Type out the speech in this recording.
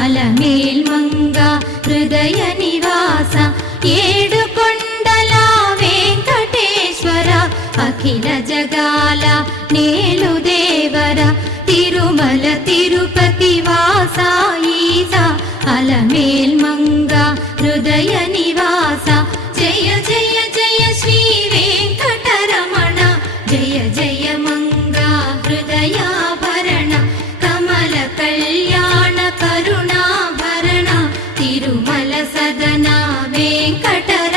అలమేల్మంగ హృదయ నివాస ఏడుకొండల వెంకటేశ్వర అఖిల జగాల నేలు దేవర తిరుమల తిరుపతి వాస ఈసా అలమేల్మంగ హృదయ నివాస జయ జయ జయ శ్రీ వెంకటరమణ జయ జయ మంగ హృదయాభరణ కమల కళ్యాణ కరుణాభరణ తిరుమల సదన వెంకటరమణ